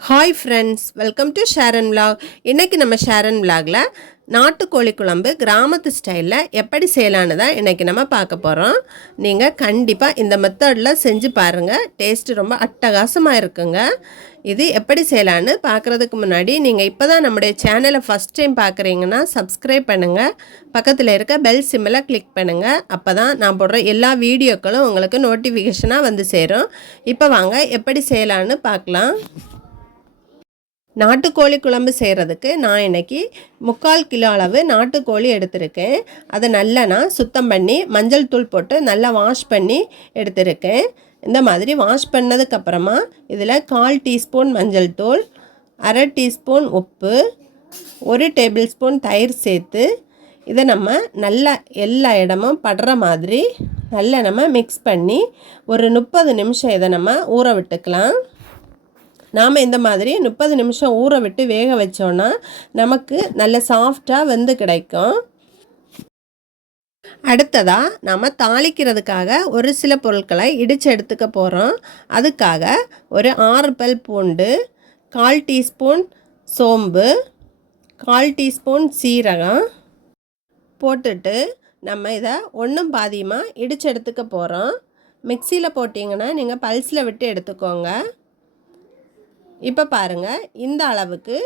Hi friends, welcome to Sharon vlog. இன்றைக்கி நம்ம ஷேரன் விலாகில் நாட்டுக்கோழி குழம்பு கிராமத்து ஸ்டைலில் எப்படி செய்யலான்னு தான் இன்றைக்கி நம்ம பார்க்க போகிறோம். நீங்கள் கண்டிப்பாக இந்த மெத்தடில் செஞ்சு பாருங்கள், டேஸ்ட்டு ரொம்ப அட்டகாசமாக இருக்குங்க. இது எப்படி செய்யலான்னு பார்க்குறதுக்கு முன்னாடி நீங்கள் இப்போ தான் நம்முடைய சேனலை ஃபஸ்ட் டைம் பார்க்குறீங்கன்னா சப்ஸ்கிரைப் பண்ணுங்கள், பக்கத்தில் இருக்க பெல் சிம்மில் கிளிக் பண்ணுங்கள். அப்போ தான் நான் போடுற எல்லா வீடியோக்களும் உங்களுக்கு நோட்டிஃபிகேஷனாக வந்து சேரும். இப்போ வாங்க எப்படி செய்யலான்னு பார்க்கலாம். நாட்டுக்கோழி குழம்பு செய்கிறதுக்கு நான் இன்றைக்கி 3/4 கிலோ அளவு நாட்டுக்கோழி எடுத்திருக்கேன். அதை நல்லா நான் சுத்தம் பண்ணி மஞ்சள் தூள் போட்டு நல்லா வாஷ் பண்ணி எடுத்திருக்கேன். இந்த மாதிரி வாஷ் பண்ணதுக்கப்புறமா இதில் 1/4 டீஸ்பூன் மஞ்சள் தூள், 1/2 டீஸ்பூன் உப்பு, 1 டேபிள் ஸ்பூன் தயிர் சேர்த்து இதை நம்ம நல்லா எல்லா இடமும் படுற மாதிரி நல்லா நம்ம மிக்ஸ் பண்ணி ஒரு 30 நிமிஷம் இதை நம்ம ஊற விட்டுக்கலாம். நாம் இந்த மாதிரி 30 நிமிஷம் ஊற விட்டு வேக வச்சோன்னா நமக்கு நல்ல சாஃப்டாக வெந்து கிடைக்கும். அடுத்ததாக நாம் தாளிக்கிறதுக்காக ஒரு சில பொருட்களை இடித்து எடுத்துக்க போகிறோம். அதுக்காக ஒரு 6 பல் பூண்டு, 1/4 டீஸ்பூன் சோம்பு, 1/4 டீஸ்பூன் சீரகம் போட்டுட்டு நம்ம இதை ஒன்றும் பாதியமாக இடித்து எடுத்துக்க போகிறோம். மிக்சியில் போட்டிங்கன்னா நீங்கள் பல்ஸில் விட்டு எடுத்துக்கோங்க. இப்போ பாருங்கள், இந்த அளவுக்கு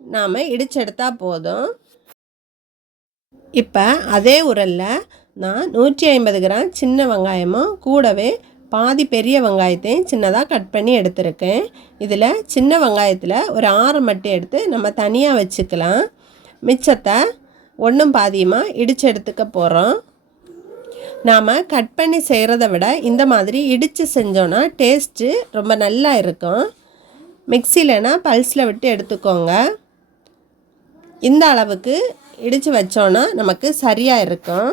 நாம் இடிச்செடுத்தால் போதும். இப்போ அதே உரலில் நான் 150 கிராம் சின்ன வெங்காயமும் கூடவே பாதி பெரிய வெங்காயத்தையும் சின்னதாக கட் பண்ணி எடுத்திருக்கேன். இதில் சின்ன வெங்காயத்தில் ஒரு 6 மட்டும் எடுத்து நம்ம தனியாக வச்சுக்கலாம். மிச்சத்தை ஒன்றும் பாதியமாக இடித்து எடுத்துக்க போகிறோம். நாம் கட் பண்ணி செய்கிறத விட இந்த மாதிரி இடித்து செஞ்சோன்னா டேஸ்ட்டு ரொம்ப நல்லா இருக்கும். மிக்சியிலனா பல்ஸில் விட்டு எடுத்துக்கோங்க. இந்த அளவுக்கு இடித்து வச்சோன்னா நமக்கு சரியாக இருக்கும்.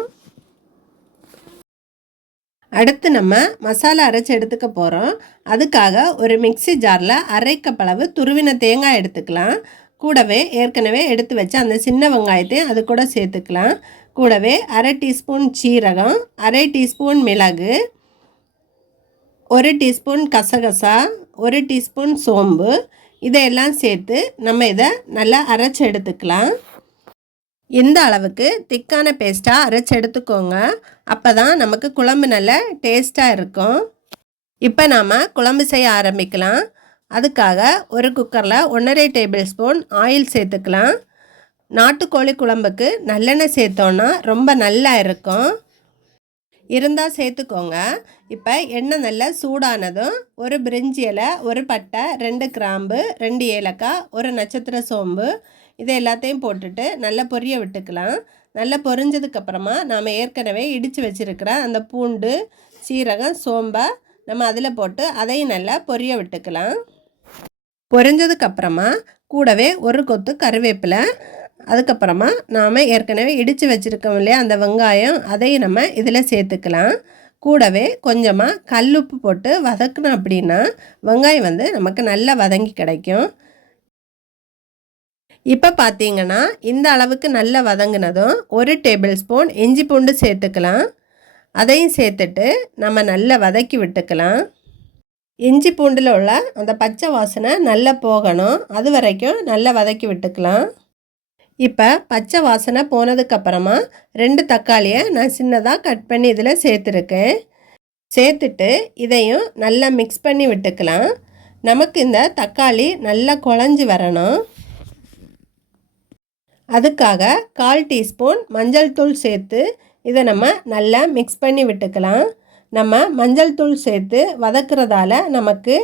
அடுத்து நம்ம மசாலா அரைச்சி எடுத்துக்க போகிறோம். அதுக்காக ஒரு மிக்சி ஜாரில் 1/2 கப் அளவு துருவின தேங்காய் எடுத்துக்கலாம். கூடவே ஏற்கனவே எடுத்து வச்ச அந்த சின்ன வெங்காயத்தையும் அது கூட சேர்த்துக்கலாம். கூடவே 1/2 டீஸ்பூன் சீரகம், 1/2 டீஸ்பூன் மிளகு, 1 டீஸ்பூன் கசகசா, 1 டீஸ்பூன் சோம்பு, இதையெல்லாம் சேர்த்து நம்ம இதை நல்லா அரைச்சி எடுத்துக்கலாம். இந்த அளவுக்கு திக்கான பேஸ்ட்டாக அரைச்சி எடுத்துக்கோங்க. அப்போ தான் நமக்கு குழம்பு நல்லா டேஸ்ட்டாக இருக்கும். இப்போ நாம் குழம்பு செய்ய ஆரம்பிக்கலாம். அதுக்காக ஒரு குக்கரில் 1/2 டேபிள் ஸ்பூன் ஆயில் சேர்த்துக்கலாம். நாட்டுக்கோழி குழம்புக்கு நல்லெண்ணெய் சேர்த்தோன்னா ரொம்ப நல்லா இருக்கும். இருந்தால் சேர்த்துக்கோங்க. இப்போ எண்ணெய் நல்லா சூடானதும் ஒரு பிரிஞ்சி இலை, ஒரு பட்டை, 2 கிராம்பு, 2 ஏலக்காய், ஒரு நட்சத்திர சோம்பு, இதை எல்லாத்தையும் போட்டுட்டு நல்லா பொரிய விட்டுக்கலாம். நல்லா பொரிஞ்சதுக்கப்புறமா நாம் ஏற்கனவே இடித்து வச்சுருக்கிற அந்த பூண்டு, சீரகம், சோம்பை நம்ம அதில் போட்டு அதையும் நல்லா பொரிய விட்டுக்கலாம். பொரிஞ்சதுக்கப்புறமா கூடவே ஒரு கொத்து கருவேப்பிலை, அதுக்கப்புறமா நாம் ஏற்கனவே இடித்து வச்சுருக்கோம் இல்லையா அந்த வெங்காயம், அதையும் நம்ம இதில் சேர்த்துக்கலாம். கூடவே கொஞ்சமாக கல்லுப்பு போட்டு வதக்கணும். அப்படின்னா வெங்காயம் நமக்கு நல்லா வதங்கி கிடைக்கும். இப்போ பார்த்தீங்கன்னா இந்த அளவுக்கு நல்லா வதங்கினதும் 1 டேபிள் ஸ்பூன் இஞ்சி பூண்டு சேர்த்துக்கலாம். அதையும் சேர்த்துட்டு நம்ம நல்லா வதக்கி விட்டுக்கலாம். இஞ்சி பூண்டில் உள்ள அந்த பச்சை வாசனை நல்லா போகணும், அது வரைக்கும் நல்லா வதக்கி விட்டுக்கலாம். இப்போ பச்சை வாசனை போனதுக்கப்புறமா 2 தக்காளியை நான் சின்னதாக கட் பண்ணி இதில் சேர்த்துருக்கேன். சேர்த்துட்டு இதையும் நல்லா மிக்ஸ் பண்ணி விட்டுக்கலாம். நமக்கு இந்த தக்காளி நல்லா குழஞ்சி வரணும். அதுக்காக 1/4 டீஸ்பூன் மஞ்சள் தூள் சேர்த்து இதை நம்ம நல்லா மிக்ஸ் பண்ணி விட்டுக்கலாம். நம்ம மஞ்சள் தூள் சேர்த்து வதக்குறதால நமக்கு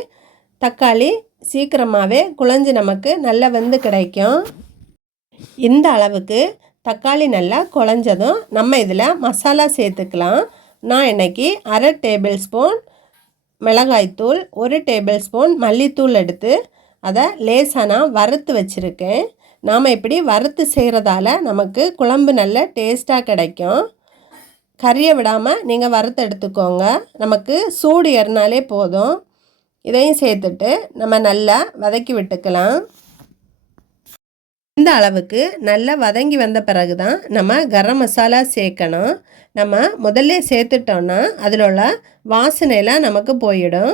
தக்காளி சீக்கிரமாகவே குழஞ்சி நமக்கு நல்லா வெந்து கிடைக்கும். இந்த அளவுக்கு தக்காளி நல்லா குழஞ்சதும் நம்ம இதில் மசாலா சேர்த்துக்கலாம். நான் இன்றைக்கி 1/2 டேபிள் ஸ்பூன் மிளகாய்த்தூள், 1 டேபிள் ஸ்பூன் மல்லித்தூள் எடுத்து அதை லேசாக வறுத்து வச்சுருக்கேன். நாம் இப்படி வறுத்து செய்கிறதால நமக்கு குழம்பு நல்ல டேஸ்ட்டாக கிடைக்கும். கறியை விடாமல் நீங்கள் வறுத்து எடுத்துக்கோங்க. நமக்கு சூடு ஏறினாலே போதும். இதையும் சேர்த்துட்டு நம்ம நல்லா வதக்கி விட்டுக்கலாம். இந்த அளவுக்கு நல்லா வதங்கி வந்த பிறகு தான் நம்ம கரம் மசாலா சேர்க்கணும். நம்ம முதல்ல சேர்த்துட்டோன்னா அதில் உள்ள வாசனையெல்லாம் நமக்கு போயிடும்.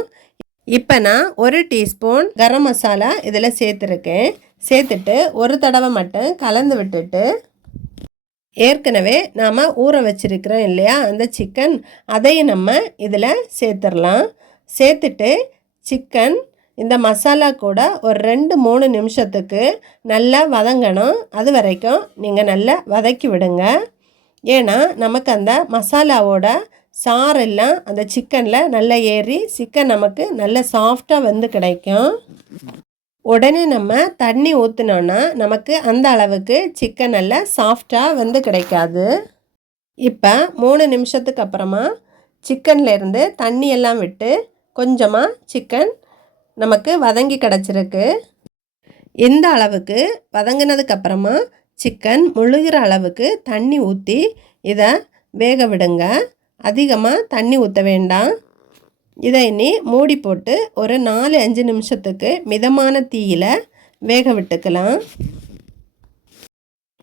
இப்போ நான் 1 டீஸ்பூன் கரம் மசாலா இதில் சேர்த்துருக்கேன். சேர்த்துட்டு ஒரு தடவை மட்டும் கலந்து விட்டுட்டு ஏற்கனவே நாம் ஊற வச்சுருக்கிறோம் இல்லையா அந்த சிக்கன், அதையும் நம்ம இதில் சேர்த்துடலாம். சேர்த்துட்டு சிக்கன் இந்த மசாலா கூட ஒரு 2-3 நிமிஷத்துக்கு நல்லா வதங்கணும். அது வரைக்கும் நீங்கள் நல்லா வதக்கி விடுங்க. ஏன்னா நமக்கு அந்த மசாலாவோட சாரெல்லாம் அந்த சிக்கனில் நல்லா ஏறி சிக்கன் நமக்கு நல்ல சாஃப்டாக வந்து கிடைக்கும். உடனே நம்ம தண்ணி ஊற்றினோன்னா நமக்கு அந்த அளவுக்கு சிக்கன் நல்லா சாஃப்டாக வந்து கிடைக்காது. இப்போ 3 நிமிஷத்துக்கு அப்புறமா சிக்கன்லேருந்து தண்ணி எல்லாம் விட்டு கொஞ்சமாக சிக்கன் நமக்கு வதங்கி கிடச்சிருக்கு. இந்த அளவுக்கு வதங்கினதுக்கப்புறமா சிக்கன் முழுகிற அளவுக்கு தண்ணி ஊற்றி இதை வேக விடுங்க. அதிகமாக தண்ணி ஊற்ற வேண்டாம். இதை இனி மூடி போட்டு ஒரு 4-5 நிமிஷத்துக்கு மிதமான தீயில் வேக விட்டுக்கலாம்.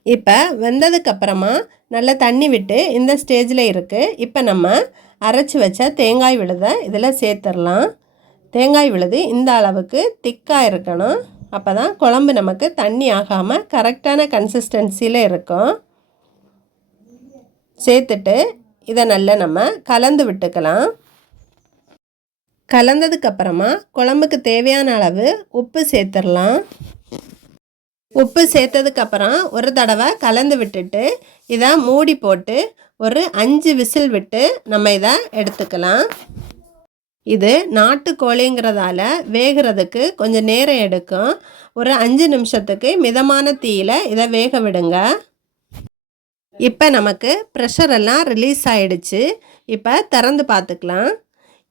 இப்போ வெந்ததுக்கப்புறமா நல்லா தண்ணி விட்டு இந்த ஸ்டேஜில் இருக்குது. இப்போ நம்ம அரைச்சி வச்ச தேங்காய் விழுதை இதில் சேர்த்துடலாம். தேங்காய் விழுது இந்த அளவுக்கு திக்காக இருக்கணும். அப்போ தான் குழம்பு நமக்கு தண்ணி ஆகாமல் கரெக்டான கன்சிஸ்டன்சியில் இருக்கும். சேர்த்துட்டு இதை நல்லா நம்ம கலந்து விட்டுக்கலாம். கலந்ததுக்கப்புறமா குழம்புக்கு தேவையான அளவு உப்பு சேர்த்துடலாம். உப்பு சேர்த்ததுக்கப்புறம் ஒரு தடவை கலந்து விட்டுட்டு இதை மூடி போட்டு ஒரு 5 விசில் விட்டு நம்ம இதை எடுத்துக்கலாம். இது நாட்டுக்கோழிங்கிறதால வேகிறதுக்கு கொஞ்சம் நேரம் எடுக்கும். ஒரு 5 நிமிஷத்துக்கு மிதமான தீயில் இதை வேக விடுங்க. இப்போ நமக்கு ப்ரெஷர் எல்லாம் ரிலீஸ் ஆகிடுச்சு. இப்போ திறந்து பார்த்துக்கலாம்.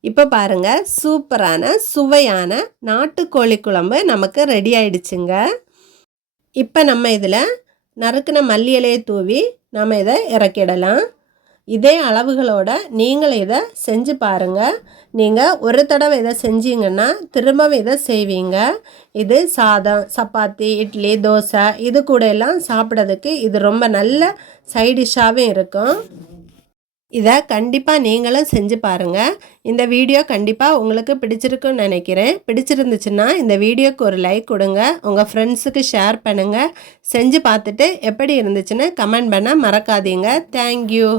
இப்போ பாருங்கள், சூப்பரான சுவையான நாட்டுக்கோழி குழம்பு நமக்கு ரெடி ஆயிடுச்சுங்க. இப்போ நம்ம இதில் நறுக்கின மல்லி இலையை தூவி நம்ம இதை இறக்கிடலாம். இதே அளவுகளோட நீங்களும் இதை செஞ்சு பாருங்கள். நீங்கள் ஒரு தடவை இதை செஞ்சீங்கன்னா திரும்பவும் இதை செய்வீங்க. இது சாதம், சப்பாத்தி, இட்லி, தோசை இது கூட எல்லாம் சாப்பிட்றதுக்கு இது ரொம்ப நல்ல சைடிஷ்ஷாகவும் இருக்கும். இதை கண்டிப்பாக நீங்களும் செஞ்சு பாருங்கள். இந்த வீடியோ கண்டிப்பாக உங்களுக்கு பிடிச்சிருக்குன்னு நினைக்கிறேன். பிடிச்சிருந்துச்சுன்னா இந்த வீடியோக்கு ஒரு லைக் கொடுங்க. உங்கள் ஃப்ரெண்ட்ஸுக்கு ஷேர் பண்ணுங்கள். செஞ்சு பார்த்துட்டு எப்படி இருந்துச்சுன்னு கமெண்ட் பண்ண மறக்காதீங்க. தேங்க்யூ.